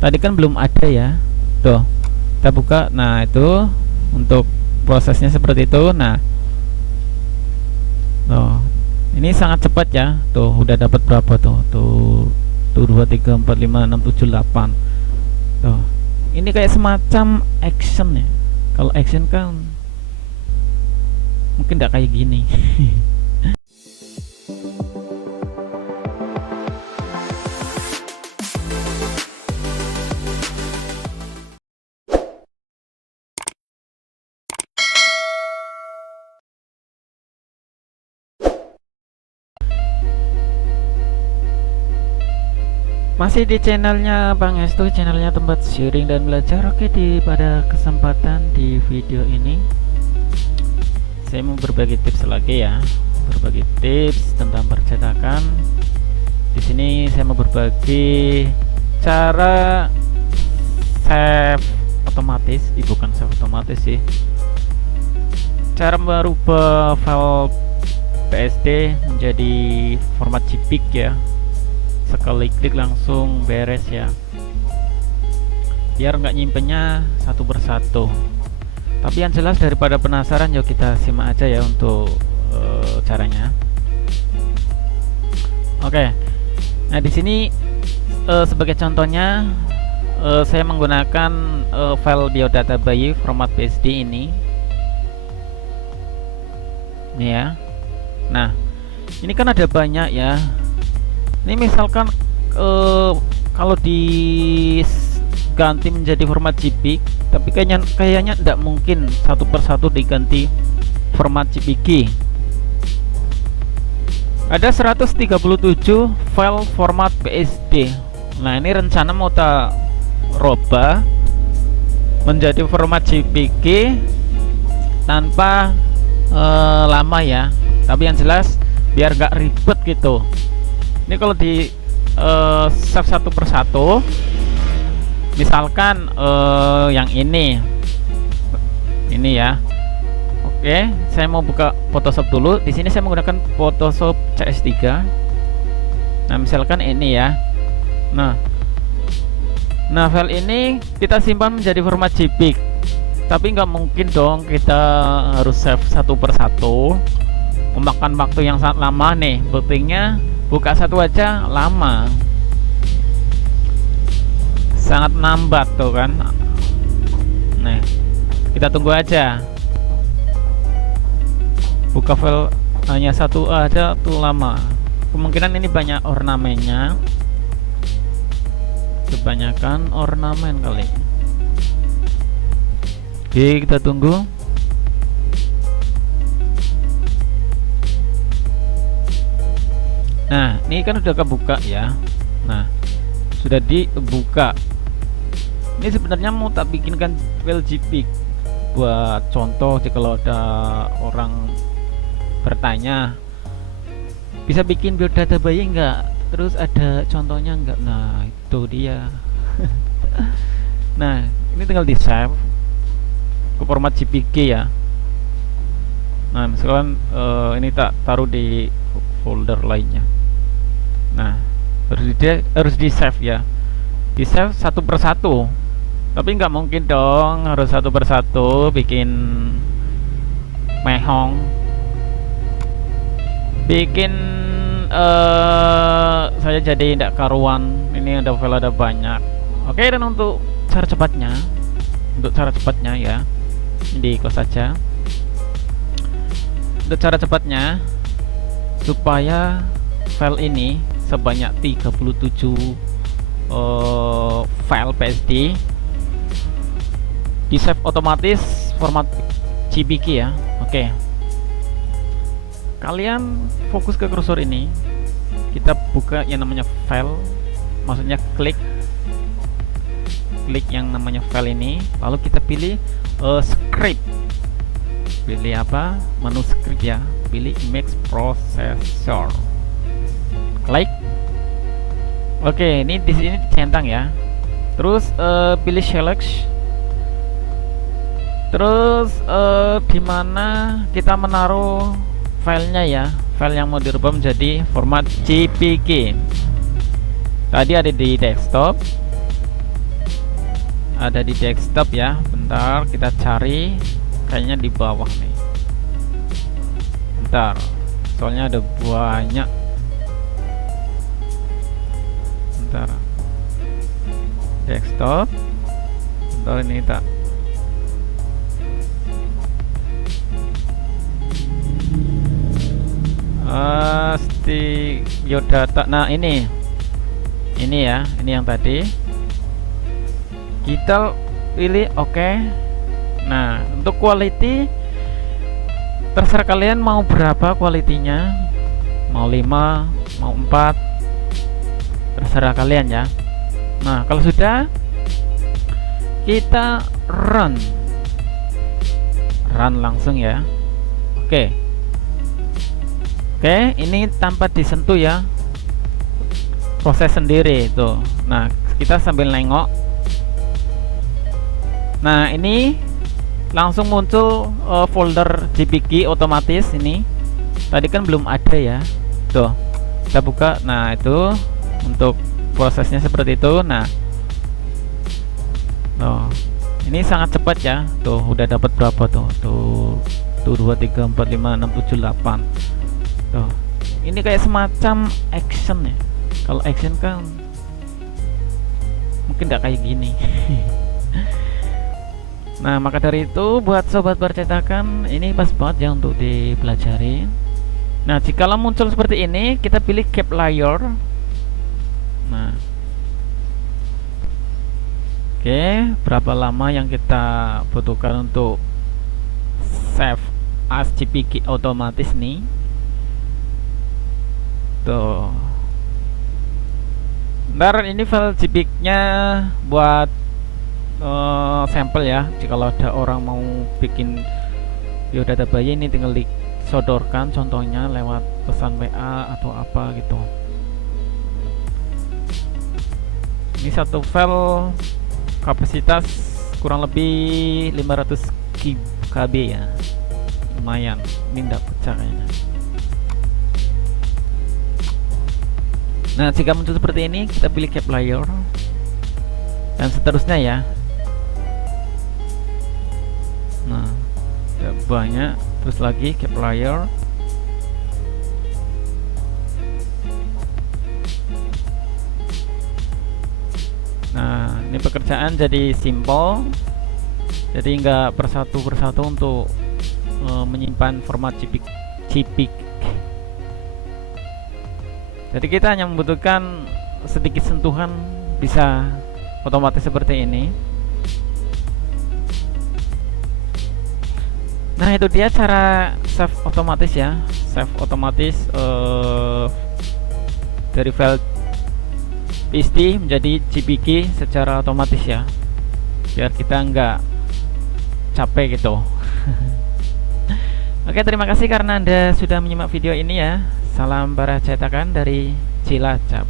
Tadi kan belum ada ya. Tuh, kita buka. Nah, itu untuk prosesnya seperti itu. Nah, tuh. Ini sangat cepat ya. Tuh, udah dapat berapa tuh? Tuh 2 3 4 5 6 7 8. Tuh. Ini kayak semacam action ya. Kalau action kan mungkin tidak kayak gini. Masih di channelnya Bang Estu, channelnya tempat sharing dan belajar. Oke, pada kesempatan di video ini saya mau berbagi tips lagi ya, berbagi tips tentang percetakan. Di sini saya mau berbagi cara save otomatis, bukan save otomatis sih, cara merubah file PSD menjadi format JPEG ya. Sekali klik langsung beres ya, biar nggak nyimpennya satu persatu. Tapi yang jelas daripada penasaran, yuk kita simak aja ya untuk caranya. Oke, nah di sini sebagai contohnya saya menggunakan file biodata bayi format PSD ini ya. Nah, ini kan ada banyak ya. Ini misalkan kalau diganti menjadi format JPEG, tapi kayaknya tidak mungkin satu persatu diganti format JPG. Ada 137 file format PSD. Nah, ini rencana mau tak robah menjadi format JPG tanpa lama ya. Tapi yang jelas biar gak ribet gitu. Ini kalau di save satu persatu, misalkan yang ini ya. Oke, saya mau buka Photoshop dulu. Di sini saya menggunakan Photoshop CS3. Nah, misalkan ini ya. Nah, file ini kita simpan menjadi format JPEG. Tapi nggak mungkin dong kita harus save satu persatu, memakan waktu yang sangat lama nih. Buktinya buka satu aja lama, sangat lambat tuh kan. Nah, kita tunggu aja. Buka file hanya satu aja tuh lama. Kemungkinan ini banyak ornamennya, kebanyakan ornamen kali. Oke, kita tunggu. Nah, ini kan udah kebuka ya. Nah, sudah dibuka. Ini sebenarnya mau tak bikinkan file JPEG buat contoh, jika kalau ada orang bertanya bisa bikin biodata bayi enggak, terus ada contohnya enggak. Nah, itu dia. Nah, ini tinggal di save ke format JPG ya. Nah, misalkan ini tak taruh di folder lainnya. Nah, harus di save ya, di save satu persatu. Tapi nggak mungkin dong harus satu persatu, bikin mehong, bikin saya jadi tidak karuan. Ini ada file ada banyak. Oke, dan untuk cara cepatnya ya, di close saja. Untuk cara cepatnya, supaya file ini sebanyak 37 file PSD di save otomatis format JPG ya. Oke, kalian fokus ke kursor ini, kita buka yang namanya file, maksudnya klik yang namanya file ini, lalu kita pilih script. Pilih apa? Menu script ya, pilih image processor, klik. Oke, ini di sini centang ya. Terus pilih select. Terus di mana kita menaruh filenya ya, file yang mau dirubah menjadi format JPG. Tadi ada di desktop. ada di desktop ya. Bentar kita cari, kayaknya di bawah nih. Bentar, soalnya ada banyak. Bentar, desktop. Bentar, ini tak biodata. Nah ini ya, ini yang tadi kita pilih oke. Nah untuk quality terserah kalian mau berapa quality-nya, mau 5 mau 4, terserah kalian ya. Nah kalau sudah, kita run langsung ya. Oke, ini tanpa disentuh ya, proses sendiri tuh. Nah kita sambil nengok. Nah ini langsung muncul folder JPG otomatis. Ini tadi kan belum ada ya, tuh kita buka. Nah itu untuk prosesnya seperti itu. Nah ini sangat cepat ya. Tuh udah dapat berapa tuh 2, 3, 4, 5, 6, 7, 8. Tuh, ini kayak semacam action ya. Kalau action kan mungkin nggak kayak gini. Nah maka dari itu buat sobat percetakan, ini pas banget ya untuk dipelajari. Nah jikalau muncul seperti ini, kita pilih cap layer. Nah oke, berapa lama yang kita butuhkan untuk save as JPG otomatis nih. Tuh, ntar ini file JPG-nya buat sampel ya. Jikalau ada orang mau bikin biodata bayi, ini tinggal disodorkan contohnya lewat pesan WA atau apa gitu. Ini satu file kapasitas kurang lebih 500 KB ya, lumayan. Ini nggak pecah kayaknya. Nah jika muncul seperti ini, kita pilih cap layer dan seterusnya ya. Nah ya banyak, terus lagi cap layer. Nah ini pekerjaan jadi simple, jadi nggak persatu untuk menyimpan format JPG. Jadi kita hanya membutuhkan sedikit sentuhan, bisa otomatis seperti ini. Nah itu dia cara save otomatis ya, save otomatis dari file PSD menjadi JPG secara otomatis ya, biar kita nggak capek gitu. Oke, terima kasih karena Anda sudah menyimak video ini ya. Salam para cetakan dari Cilacap.